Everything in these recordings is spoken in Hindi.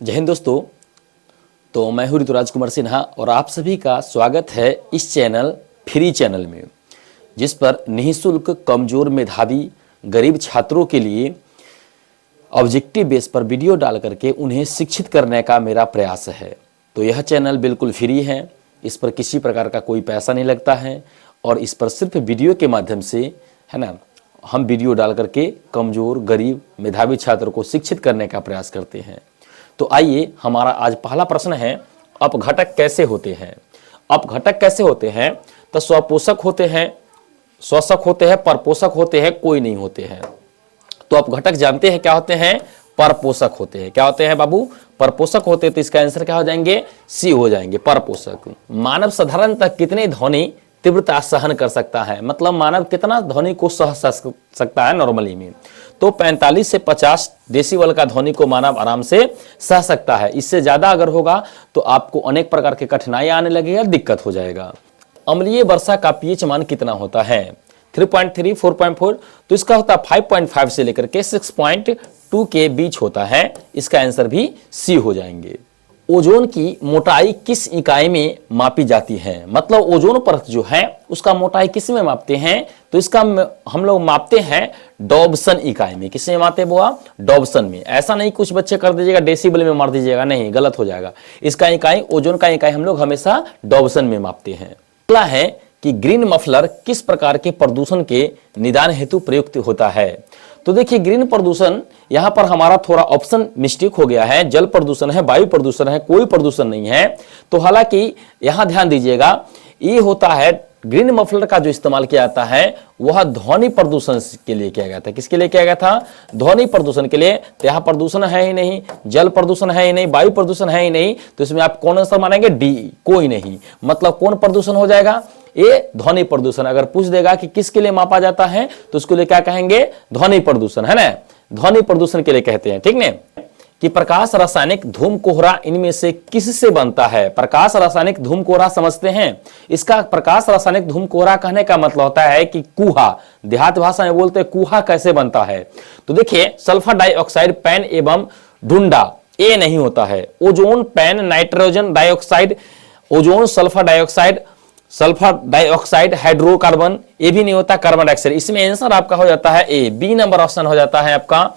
जय हिंद दोस्तों। तो मैं हूं ऋतुराज कुमार सिन्हा और आप सभी का स्वागत है इस चैनल फ्री चैनल में, जिस पर निःशुल्क कमजोर मेधावी गरीब छात्रों के लिए ऑब्जेक्टिव बेस पर वीडियो डाल करके उन्हें शिक्षित करने का मेरा प्रयास है। तो यह चैनल बिल्कुल फ्री है, इस पर किसी प्रकार का कोई पैसा नहीं लगता है और इस पर सिर्फ वीडियो के माध्यम से, है ना, हम वीडियो डाल करके कमजोर गरीब मेधावी छात्र को शिक्षित करने का प्रयास करते हैं। तो आइए, हमारा आज पहला प्रश्न है, अपघटक कैसे होते हैं। अपघटक कैसे होते हैं? तो स्वपोषक होते हैं, स्वशक होते हैं, परपोषक होते हैं, कोई नहीं होते हैं। तो अपघटक जानते हैं क्या होते हैं? परपोषक होते हैं। क्या होते हैं बाबू? परपोषक होते हैं। तो इसका आंसर क्या हो जाएंगे? सी हो जाएंगे, परपोषक। मानव साधारणतः कितनी ध्वनि तीव्रता सहन कर सकता है? मतलब मानव कितना ध्वनि को सह सकता है नॉर्मली में? तो 45 से 50 डेसिबल का ध्वनि को मानव आराम से सह सकता है। इससे ज्यादा अगर होगा तो आपको अनेक प्रकार की कठिनाइयां आने लगेगा, दिक्कत हो जाएगा। अम्लीय वर्षा का पीएच मान कितना होता है? 3.3, 4.4। तो इसका होता है 5.5 से लेकर के 6.2 के बीच होता है। इसका आंसर भी सी हो जाएंगे। ओजोन की मोटाई किस इकाई में मापी जाती है? मतलब ओजोन परत जो है उसका मोटाई किस में मापते हैं? तो इसका हम लोग मापते हैं डॉब्सन इकाई में। किस में मापते हैं बुआ? डॉब्सन में। ऐसा नहीं कुछ बच्चे कर दीजिएगा डेसिबल में मार दीजिएगा, नहीं, गलत हो जाएगा। इसका इकाई, ओजोन का इकाई हम लोग हमेशा डॉब्सन में मापते हैं। अगला है कि ग्रीन मफलर किस प्रकार के प्रदूषण के निदान हेतु प्रयुक्त होता है? तो देखिए, ग्रीन प्रदूषण यहां पर हमारा थोड़ा ऑप्शन मिस्टेक हो गया है। जल प्रदूषण है, वायु प्रदूषण है, कोई प्रदूषण नहीं है। तो हालांकि यहां ध्यान दीजिएगा, ये होता है ग्रीन मफलर का जो इस्तेमाल किया जाता है वह ध्वनि प्रदूषण के लिए किया गया था। किसके लिए किया गया था? ध्वनि प्रदूषण के लिए। तो यहां प्रदूषण है ही नहीं, जल प्रदूषण है ही नहीं, वायु प्रदूषण है ही नहीं। तो इसमें आप कौन आंसर मानेंगे? डी, कोई नहीं। मतलब कौन प्रदूषण हो जाएगा? ये ध्वनि प्रदूषण। अगर पूछ देगा कि किसके लिए मापा जाता है तो उसके लिए क्या कहेंगे? ध्वनि प्रदूषण, है ना, ध्वनि प्रदूषण के लिए कहते हैं। ठीक ने? कि प्रकाश रासायनिक धूम कोहरा इनमें से किससे बनता है? प्रकाश रासायनिक धूम कोहरा समझते हैं। इसका प्रकाश रासायनिक धूम कोहरा कहने का मतलब होता है कि कुहा, देहात भाषा में बोलते हैं कुहा कैसे बनता है। तो देखिए, सल्फर डाइऑक्साइड, पैन एवं ढूंढा, ये नहीं होता है। Ozone, pan, nitrogen dioxide, ozone, sulphur dioxide, hydrocarbon, ये भी नहीं होता, कार्बन डाइऑक्साइड। इसमें आंसर आपका हो जाता है ए, बी नंबर ऑप्शन हो जाता है आपका।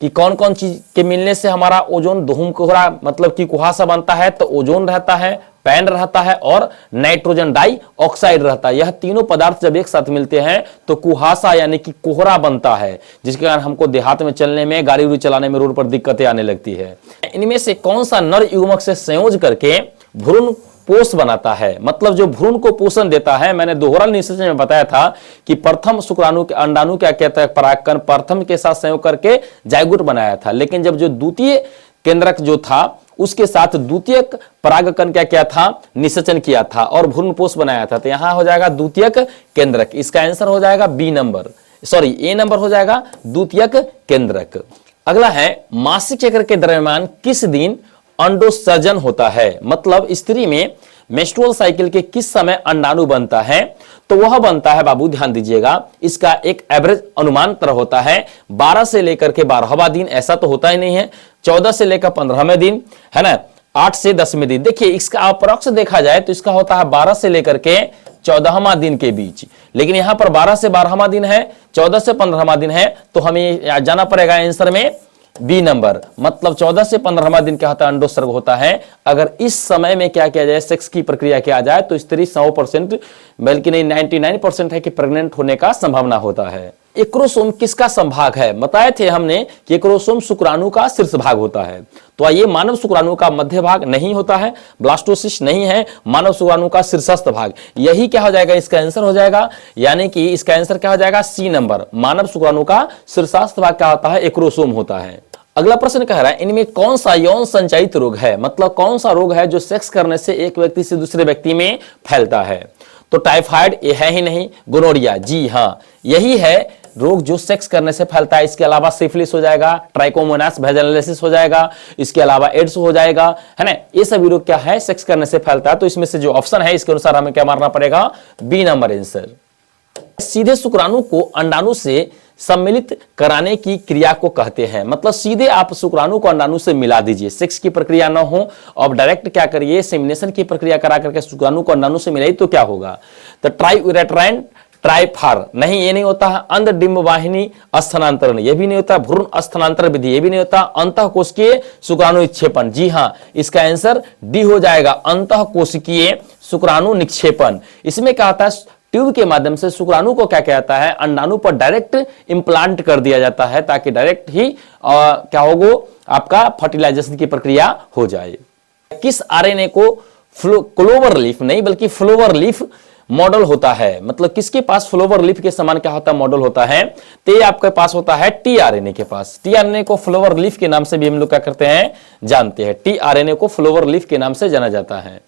कि कौन कौन चीज के मिलने से हमारा ओजोन धूम कोहरा मतलब कि कुहासा बनता है? तो ओजोन रहता है, पैन रहता है और नाइट्रोजन डाइऑक्साइड रहता है। यह तीनों पदार्थ जब एक साथ मिलते हैं तो कुहासा यानी कि कोहरा बनता है, जिसके कारण हमको देहात में चलने में, गाड़ी उड़ी चलाने में, रोड पर दिक्कतें आने लगती है। इनमें से कौन सा नर युग्मक से संयोज करके भ्रूण पोष बनाता है? मतलब जो भ्रूण को पोषण देता है। मैंने दोहरा निषेचन में बताया था कि प्रथम शुक्राणु के अंडाणु क्या कहता है? परागकण प्रथम के साथ संयोग करके जाइगोट बनाया था। लेकिन जब जो द्वितीय केंद्रक जो था उसके साथ द्वितीयक परागकण क्या किया था? निषेचन किया था और भ्रूण पोष बनाया था। तो यहां हो जाएगा द्वितीयक केंद्रक। इसका आंसर हो जाएगा बी नंबर, सॉरी ए नंबर हो जाएगा, द्वितीयक केंद्रक। अगला है, मासिक चक्र के दरमियान किस दिन अंडोत्सर्जन होता है? मतलब स्त्री में मेंस्ट्रुअल साइकिल के किस समय अंडाणु बनता है? तो वह बनता है बाबू, ध्यान दीजिएगा, इसका एक एवरेज अनुमान तरह होता है 12 से लेकर के 12वां दिन। ऐसा तो होता ही नहीं है। 14 से लेकर 15वें दिन, है ना, 8 से 10वें दिन। देखिए, इसका अप्रॉक्स देखा जाए तो इसका होता है 12 से लेकर के 14वां दिन के बीच। लेकिन यहां पर 12 से 12वां दिन है, 14 से 15वां दिन है। तो हमें जाना पड़ेगा आंसर में बी नंबर। मतलब 14 से 15वां दिन क्या होता है? अंडोत्सर्ग होता है। अगर इस समय में क्या किया जाए, सेक्स की प्रक्रिया किया जाए, तो स्त्री 100% बल्कि नहीं 99% है कि प्रेग्नेंट होने का संभावना होता है। एक्रोसोम किसका संभाग है? बताए थे हमने कि एक्रोसोम शुक्राणु का शीर्ष भाग होता है। तो आइए, मानव शुक्राणु का मध्य भाग नहीं होता है, ब्लास्टोसिस्ट नहीं है, मानव शुक्राणु का शीर्षस्थ भाग। यही क्या हो जाएगा? इसका आंसर हो जाएगा, यानी कि इसका आंसर क्या हो जाएगा? सी नंबर। मानव शुक्राणु का शीर्षस्थ भाग क्या होता है? एक्रोसोम होता है। अगला प्रश्न कह रहा है, इनमें कौन सा यौन संचारित रोग है? मतलब कौन सा रोग है जो सेक्स करने से एक व्यक्ति से दूसरे व्यक्ति में फैलता है? तो टाइफाइड ये है ही नहीं, गोनोरिया, जी हां, यही है रोग जो सेक्स करने से फैलता है। इसके अलावा सिफिलिस हो जाएगा, ट्राइकोमोनास वेजाइनलिसिस हो जाएगा, इसके अलावा एड्स हो जाएगा, है ना। ये सभी रोग क्या है? सेक्स करने से फैलता है। तो इसमें से जो ऑप्शन है इसके अनुसार हमें क्या मारना पड़ेगा? B number answer. सीधे शुक्राणु को अंडाणु से सम्मिलित कराने की क्रिया को कहते हैं। मतलब सीधे आप शुक्राणु को अंडाणु से मिला दीजिए, सेक्स की प्रक्रिया ना हो, और डायरेक्ट क्या करिए, सेमिनेशन की प्रक्रिया करा करके शुक्राणु को अंडाणु से मिलाई तो क्या होगा, तो ट्राईउरेट्राइन ट्राइफार नहीं, ये नहीं होता है। अंधडिंब वाहिनी स्थानांतरण, ये भी नहीं होता। भ्रूण स्थानांतर विधि, ये भी नहीं होता। अंतःकोशिकीय शुक्राणु निक्षेपण, जी हां, इसका आंसर डी हो जाएगा, अंतःकोशिकीय शुक्राणु निक्षेपण। इसमें क्या होता है, ट्यूब के माध्यम से शुक्राणु को क्या कहता है, अंडाणु पर डायरेक्ट इंप्लांट कर दिया जाता है, ताकि डायरेक्ट ही क्या होगा, आपका फर्टिलाइजेशन की प्रक्रिया हो जाए। किस आरएनए को क्लोवर लीफ नहीं बल्कि फ्लोवर लीफ मॉडल होता है, मतलब किसके पास फ्लोवर लीफ के समान क्या होता है, मॉडल होता है, तो ये आपके पास होता है टीआरएनए के पास। टीआरएनए को फ्लोवर लीफ के नाम से भी हम लोग क्या करते हैं, जानते हैं। टीआरएनए को फ्लोवर लीफ के नाम से जाना जाता है।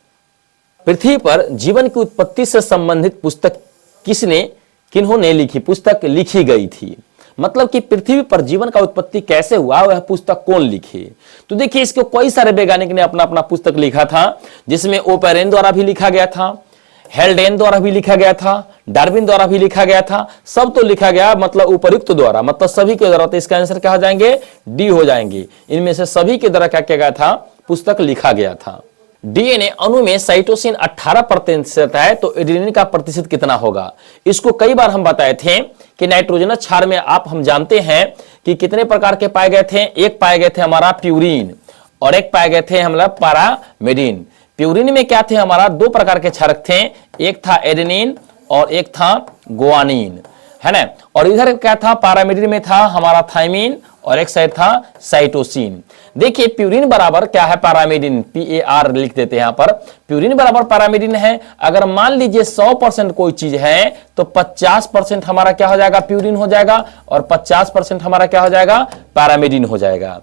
पृथ्वी पर जीवन की उत्पत्ति से संबंधित पुस्तक किन्होंने लिखी, पुस्तक लिखी गई थी, मतलब कि पृथ्वी पर जीवन का उत्पत्ति कैसे हुआ, वह पुस्तक कौन लिखी। तो देखिए, इसको कई सारे वैज्ञानिक ने अपना अपना पुस्तक लिखा था, जिसमें ओपेरेन द्वारा भी लिखा गया था, हेल्डेन द्वारा भी लिखा गया था, डार्विन द्वारा भी लिखा गया था, सब तो लिखा गया, मतलब उपयुक्त द्वारा, मतलब सभी के द्वारा। तो इसका आंसर क्या हो जाएंगे, डी हो जाएंगे। इनमें से सभी के द्वारा क्या किया गया था, पुस्तक लिखा गया था। डीएनए अणु में साइटोसिन 18% है, तो एडेनिन का प्रतिशत कितना होगा। इसको कई बार हम बताए थे कि नाइट्रोजनस क्षार में हम जानते हैं कि कितने प्रकार के पाए गए थे। एक पाए गए थे हमारा प्यूरिन, और एक पाए गए थे हमारा पैरामिडिन। प्यूरिन में क्या थे, हमारा दो प्रकार के क्षारक थे, एक था एडेनिन और एक था गुआनिन, है ना। और इधर क्या था, पैरामिडिन में था हमारा थाइमिन, और एक साइड था साइटोसिन। देखिए, प्यूरिन बराबर क्या है, पैरामिडिन, PAR लिख देते हैं यहां पर। प्यूरिन बराबर पैरामिडिन है। अगर मान लीजिए 100% कोई चीज है, तो 50% हमारा क्या हो जाएगा, प्यूरिन हो जाएगा, और 50% हमारा क्या हो जाएगा, पैरामिडिन हो जाएगा।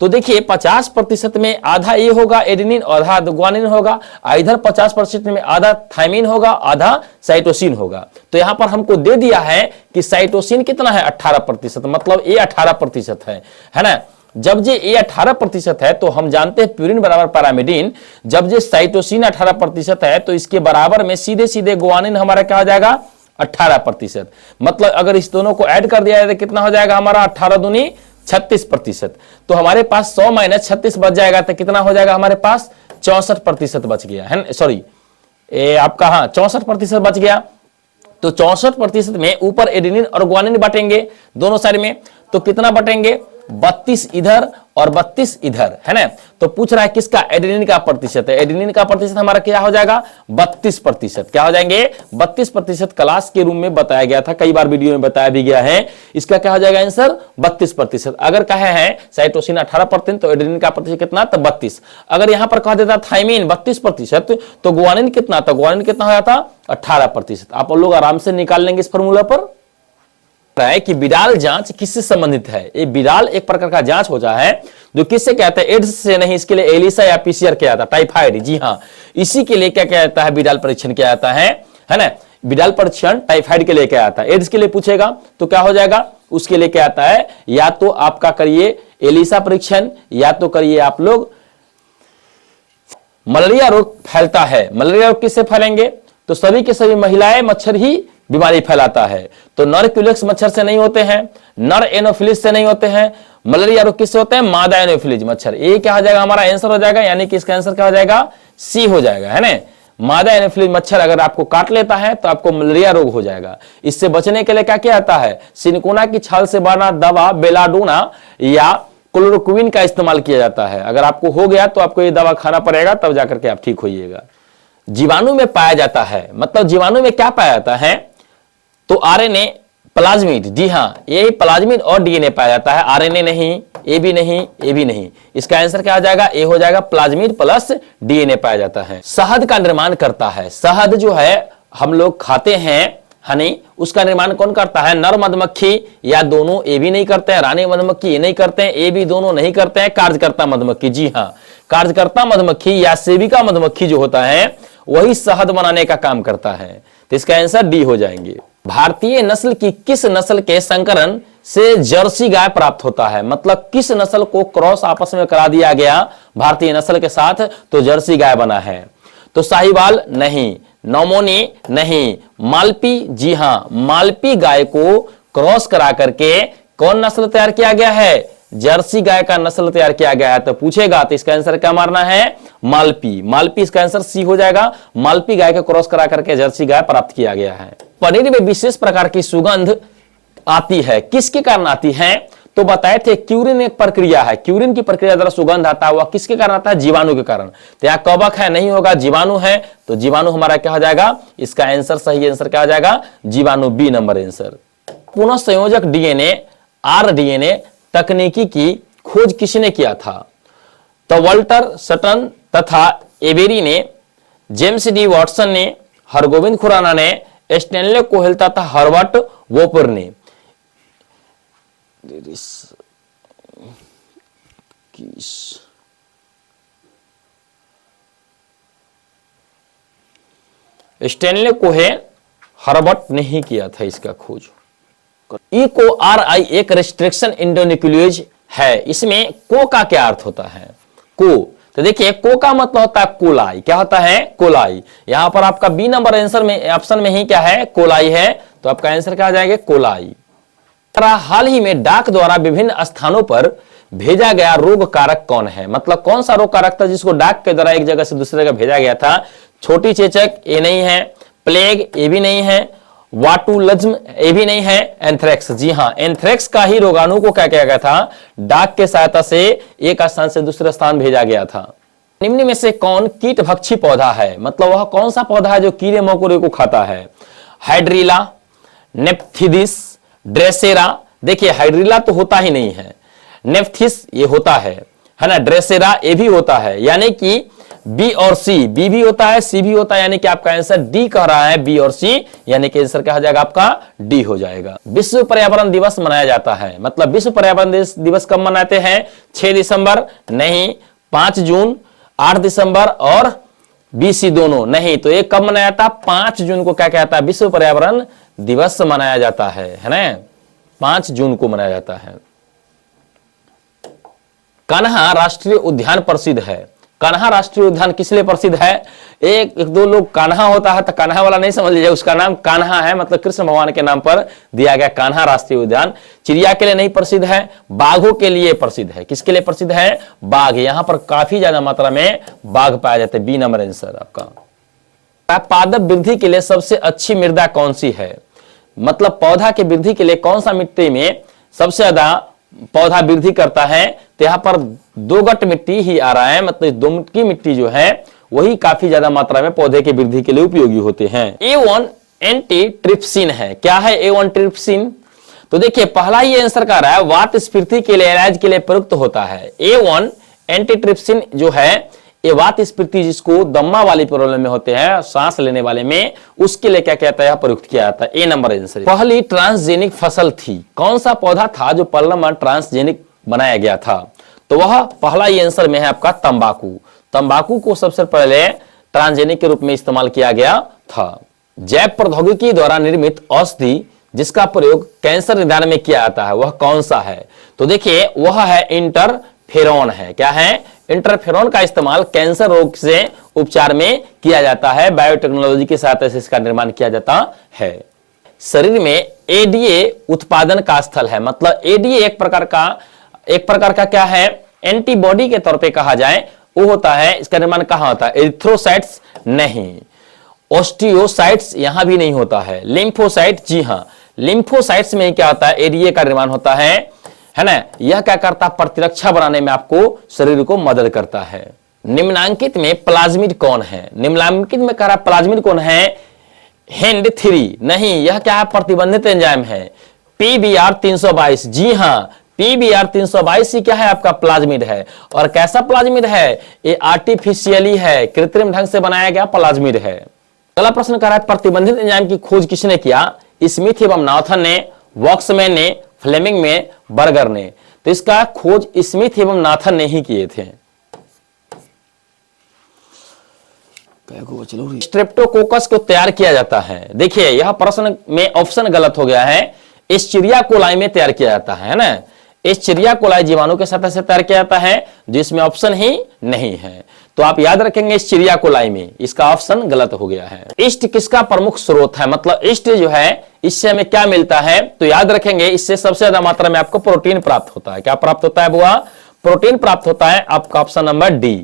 तो देखिए, 50% में आधा ये होगा एडेनिन, आधा गुआनिन होगा, इधर 50% में आधा थाइमिन होगा, आधा साइटोसिन होगा। तो यहां पर हमको दे दिया है कि साइटोसिन कितना है, 18%, मतलब ये 18% है ना। जब ये 18% है, तो हम जानते हैं प्यूरिन बराबर पैरामिडिन। जब ये साइटोसिन 18% है, तो इसके बराबर में सीधे सीधे गुआनिन हमारा क्या हो जाएगा, 18%। मतलब अगर इस दोनों को ऐड कर दिया जाए तो कितना हो जाएगा हमारा, 18 दूनी 36%। तो हमारे पास 100 - 36 बच जाएगा, तो कितना हो जाएगा हमारे पास, 64% बच गया है, सॉरी आपका, हाँ 64% बच गया। तो 64% में ऊपर एडेनिन और गुआनिन बांटेंगे दोनों साइड में, तो कितना बांटेंगे, 32 इधर और 32 इधर, है ना। तो पूछ रहा है किसका, एडेनिन का प्रतिशत है। एडेनिन का प्रतिशत हमारा क्या हो जाएगा, 32%। क्या हो जाएंगे, 32%। क्लास के रूम में बताया गया था, कई बार वीडियो में बताया भी गया है। इसका क्या हो जाएगा आंसर, 32%। अगर कहे हैं साइटोसिन 18%, तो एडेनिन का प्रतिशत कितना, तो 32। अगर यहां पर कह देता थाइमिन 32%, तो गुआनिन कितना था, गुआनिन कितना हो जाता, 18%। आप लोग आराम से निकाल लेंगे इस फॉर्मूला पर। है कि विडाल जांच किससे संबंधित है। ये विडाल एक प्रकार का जांच होता है जो किससे कहते हैं, एड्स से नहीं, इसके लिए एलिसा या पीसीआर किया जाता है, टाइफाइड, जी हां, इसी के लिए क्या किया जाता है, विडाल परीक्षण किया जाता है ना। विडाल परीक्षण टाइफाइड के लिए क्या आता है, एड्स के लिए पूछेगा तो क्या हो जाएगा, उसके लिए क्या आता है, या तो आपका करिए एलिसा परीक्षण, या तो करिए आप लोग मलेरिया रोग फैलता है। मलेरिया रोग किससे फैलेंगे, तो सभी के सभी महिलाएं मच्छर ही बीमारी फैलाता है। तो नर क्यूलेक्स मच्छर से नहीं होते हैं, नर एनोफिलिस से नहीं होते हैं। मलेरिया रोग किससे होते हैं, मादा एनोफिलिस मच्छर। ये क्या हो जाएगा, हमारा आंसर हो जाएगा, यानी कि इसका आंसर क्या हो जाएगा, सी हो जाएगा, है ना। मादा एनोफिलिस मच्छर अगर आपको काट लेता है तो आपको मलेरिया रोग हो जाएगा। इससे बचने के लिए क्या किया जाता है, सिनकोना की छाल से बना दवा बेलाडोना या क्लोरोक्विन का इस्तेमाल किया जाता है। अगर आपको हो गया तो आपको ये दवा खाना पड़ेगा, तब जाकर के आप ठीक होइएगा। जीवाणु में पाया जाता है, मतलब जीवाणु में क्या पाया जाता है, तो आरएनए प्लाज्मिड, जी हां, ये प्लाज्मिड और डीएनए पाया जाता है, आरएनए नहीं, ए भी नहीं, ए भी नहीं। इसका आंसर क्या हो जाएगा, ए हो जाएगा, प्लाज्मिड प्लस डीएनए पाया जाता है। शहद का निर्माण करता है, शहद जो है हम लोग खाते हैं, हनी, उसका निर्माण कौन करता है, नर मधुमक्खी या दोनों, ए भी नहीं करते हैं, रानी मधुमक्खी ये नहीं करते हैं, ए भी दोनों नहीं करते हैं, कार्यकर्ता मधुमक्खी, जी हां, कार्यकर्ता मधुमक्खी या सेविका मधुमक्खी जो होता है वही शहद बनाने का काम करता है। तो इसका आंसर डी हो जाएंगे। भारतीय नस्ल की किस नस्ल के संकरण से जर्सी गाय प्राप्त होता है, मतलब किस नस्ल को क्रॉस आपस में करा दिया गया भारतीय नस्ल के साथ, तो जर्सी गाय बना है। तो साहिवाल नहीं, नौमोनी नहीं, मालपी, जी हां, मालपी गाय को क्रॉस करा करके कौन नस्ल तैयार किया गया है? जर्सी गाय का नस्ल तैयार किया गया है। तो पूछेगा तो इसका आंसर क्या मारना है? मालपी। मालपी इसका आंसर सी हो जाएगा। मालपी गाय का क्रॉस करा करके जर्सी गाय प्राप्त किया गया है। पनीर में विशेष प्रकार की सुगंध आती है, किसके कारण आती है? तो बताए थे क्यूरिन एक प्रक्रिया है, क्यूरिन की प्रक्रिया द्वारा सुगंध आता है, वह किसके कारण आता है? जीवाणु के कारण। तो यहाँ कवक है, नहीं होगा, जीवाणु है। तो जीवाणु हमारा क्या हो जाएगा? इसका आंसर, सही आंसर क्या हो जाएगा? जीवाणु, बी नंबर आंसर। पुनः संयोजक डीएनए आरडीएनए तकनीकी की खोज किसने किया था? तो वॉल्टर सटन तथा एबेरी ने, जेम्स डी वॉटसन ने, हरगोविंद खुराना ने, स्टैनले कोहेल तथा हर्बर्ट वोपर ने। स्टैनले कोहेल, हर्बर्ट ने ही किया था इसका खोज। EcoRI एक रेस्ट्रिक्शन इंडोन्यूक्लियोज है। इसमें को का क्या अर्थ होता है? को, तो देखिए को का मतलब होता है कोलाई। क्या होता है? कोलाई। यहां पर आपका बी नंबर आंसर में, ऑप्शन में ही क्या है? कोलाई है। तो आपका आंसर क्या आ जाएगा? कोलाई। हाल ही में डाक द्वारा विभिन्न स्थानों पर भेजा गया रोग कारक कौन है? मतलब कौन सा रोग कारक था जिसको डाक के द्वारा एक जगह से दूसरी जगह भेजा गया था? छोटी चेचक, ये नहीं है। प्लेग, ये भी नहीं है। वाटुलज्म, ये भी नहीं है। एंथ्रेक्स, जी हां, एंथ्रेक्स का ही रोगाणु को क्या किया गया था? डाक के सहायता से एक स्थान से दूसरे स्थान भेजा गया था। निम्न में से कौन कीटभक्षी पौधा है? मतलब वह कौन सा पौधा है जो कीड़े मकोड़े को खाता है? हाइड्रीला, नेप्थिदिस, ड्रेसेरा। देखिए हाइड्रीला तो होता ही नहीं है, नेप्थिस ये होता है ना, ड्रेसेरा ये भी होता है। यानी कि बी और सी, बी भी होता है, सी भी होता है, यानी कि आपका आंसर डी कह रहा है, बी और सी, यानी कि आंसर क्या हो जाएगा? आपका डी हो जाएगा। विश्व पर्यावरण दिवस मनाया जाता है, मतलब विश्व पर्यावरण दिवस कब मनाते हैं? 6 दिसंबर नहीं, 5 जून, 8 दिसंबर और 20 दोनों नहीं। तो ये कब मनाया जाता? 5 जून को क्या कहता है? विश्व पर्यावरण दिवस मनाया जाता है ना, 5 जून को मनाया जाता है। कान्हा राष्ट्रीय उद्यान प्रसिद्ध है। कान्हा राष्ट्रीय उद्यान किस लिए प्रसिद्ध है? एक दो लोग कान्हा होता है तो कान्हा वाला नहीं समझ लीजिए, उसका नाम कान्हा है, मतलब कृष्ण भगवान के नाम पर दिया गया कान्हा राष्ट्रीय उद्यान। चिड़िया के लिए नहीं प्रसिद्ध है, बाघों के लिए प्रसिद्ध है। किसके लिए प्रसिद्ध है? बाघ। यहां पर काफी ज्यादा मात्रा में बाघ पाया जाते हैं। बी नंबर आंसर आपका। पादप वृद्धि के लिए सबसे अच्छी मृदा कौन सी है? मतलब पौधा की वृद्धि के लिए कौन सा मिट्टी में सबसे ज्यादा पौधा वृद्धि करता है? तो यहाँ पर 2 गट मिट्टी ही आ रहा है, मतलब 2 की मिट्टी जो है वही काफी ज्यादा मात्रा में पौधे की वृद्धि के लिए उपयोगी होते हैं। A1 एंटी ट्रिप्सिन है। क्या है A1 ट्रिप्सिन? तो देखिए पहला ही आंसर कर रहा है वात स्फीति के लिए, इलाज के लिए प्रयुक्त होता है। A1 एंटी ट्रिप्सिन जो है ये वात स्फीति, जिसको दम्मा वाली प्रॉब्लम में होते हैं, सांस लेने वाले में, उसके लिए क्या कहता है? प्रयुक्त किया जाता है। ए नंबर आंसर। पहली ट्रांसजेनिक फसल थी, कौन सा पौधा था जो पहला ट्रांसजेनिक बनाया गया था? तो वह पहला ही आंसर में है आपका तंबाकू। तंबाकू को सबसे पहले ट्रांसजेनिक के रूप में इस्तेमाल किया गया था। जैव प्रौद्योगिकी द्वारा निर्मित औषधि जिसका प्रयोग कैंसर निदान में किया जाता है, वह कौन सा है? तो देखिए वह है इंटरफेरॉन है। क्या है? इंटरफेरॉन का इस्तेमाल कैंसर रोग से उपचार में किया जाता है। बायोटेक्नोलॉजी की सहायता से इसका निर्माण किया जाता है। शरीर में एडीए उत्पादन का स्थल है, मतलब एडीए एक प्रकार का क्या है? एंटीबॉडी के तौर पे कहा जाए वो होता है। इसका निर्माण कहां होता है? एरिथ्रोसाइट्स नहीं, ऑस्टियोसाइट्स यहां भी नहीं होता है। लिम्फोसाइट, जी हां, लिम्फोसाइट्स में क्या होता है? एडीए का निर्माण होता है ना। यह क्या करता है? प्रतिरक्षा बनाने में आपको शरीर को मदद करता है। निम्नांकित में प्लाज्मिड कौन है? निम्नांकित में कह रहा है प्लाज्मिड कौन है? HEND3 नहीं, यह क्या है? प्रतिबंधित एंजाइम है। PBR 322, जी हां, PBR 322 ही क्या है? आपका प्लाज्मिड है। और कैसा प्लाज्मिड है? ये आर्टिफिशियली है, कृत्रिम ढंग से बनाया गया प्लाज्मिड है। अगला प्रश्न कर रहा है प्रतिबंधित एंजाइम की खोज किसने किया? स्मिथ एवं नाथन ने, वॉक्समैन ने, फ्लेमिंग में, बर्गर ने। तो इसका खोज स्मिथ एवं नाथन ने ही किए थे। स्ट्रेप्टोकोकस को तैयार किया जाता है। देखिए यह प्रश्न में ऑप्शन गलत हो गया है। एस्चेरिया कोलाई में तैयार किया जाता है ना। एस्चेरिया कोलाई जीवाणु के सतह से तैयार किया जाता है, जिसमें ऑप्शन ही नहीं है। तो आप याद रखेंगे एस्चेरिया कोलाई में, इसका ऑप्शन गलत हो गया है। ईस्ट किसका प्रमुख स्रोत है, मतलब ईस्ट जो है इससे हमें क्या मिलता है, तो याद रखेंगे इससे सबसे ज्यादा मात्रा में आपको प्रोटीन प्राप्त होता है। क्या प्राप्त होता है बुआ, प्रोटीन प्राप्त होता है। आपका option number D.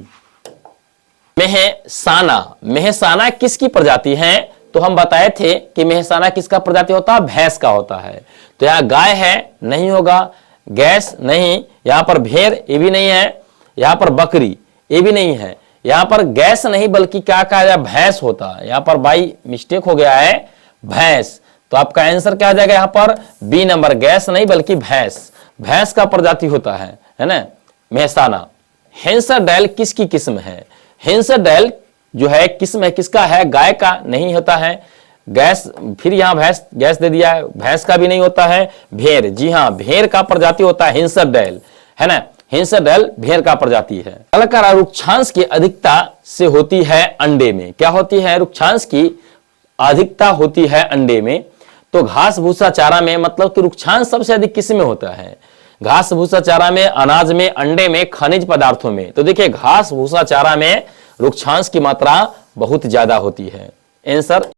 Mehsana, Mehsana किसकी प्रजाति है, तो हम बताए थे कि मेहसाना किसका प्रजाति होता है, भैंस का होता है। तो यहां गाय है, नहीं होगा, गैस नहीं, यहां पर भेड़ ये भी नहीं है, यहां पर बकरी ये भी नहीं है, यहां पर गैस नहीं बल्कि क्या कहा जाए, भैंस होता है। यहां पर बाई मिस्टेक हो गया है, भैंस। तो आपका आंसर क्या आ जाएगा यहां पर, बी नंबर, गैस नहीं बल्कि भैंस, भैंस का प्रजाति होता है ना मेहसाना। हेंसरडेल किसकी किस्म है, हेंसरडेल जो है किस्म है किसका है, गाय का नहीं होता है। गैस, फिर यहां भैंस, गैस दे दिया है, भैंस का भी नहीं होता है। भेड़, जी हां, भेड़ का प्रजाति होता है हेंसरडेल, है ना, हेंसरडेल भेड़ का प्रजाति है। शर्करा रुक्षांश की अधिकता से होती है अंडे में, क्या होती है, रुक्षांश की अधिकता होती है अंडे में। तो घास भूसा चारा में, मतलब कि रुक्षांश सबसे अधिक किस में होता है, घास भूसा चारा में, अनाज में, अंडे में, खनिज पदार्थों में। तो देखिए घास भूसा चारा में रुक्षांश की मात्रा बहुत ज्यादा होती है। आंसर